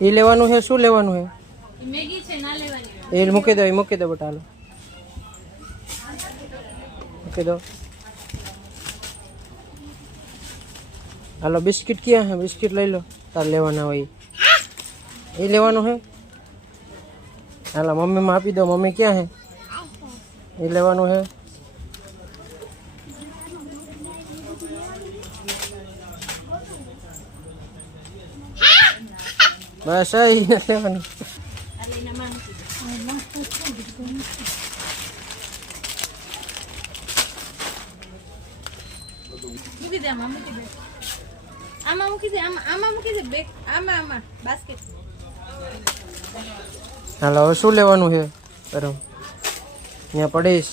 એ લેવાનું છે શું લેવાનું છે મેગી છે ના લેવાની એ મૂકી દો બેટા હાલો મૂકી દો હાલો બિસ્કિટ ક્યાં છે બિસ્કિટ લઈ લો તાર લેવાના હોય એ લેવાનું છે હાલો મમ્મીમાં આપી દો મમ્મી ક્યાં છે એ લેવાનું છે બસ અહીં લેવાનું મૂકી દે આમાં મૂકી દે આમાં મૂકી દે બેગ આમાં બાસ્કેટ હાલો હવે શું લેવાનું છે બરાબર અહીંયા પડીશ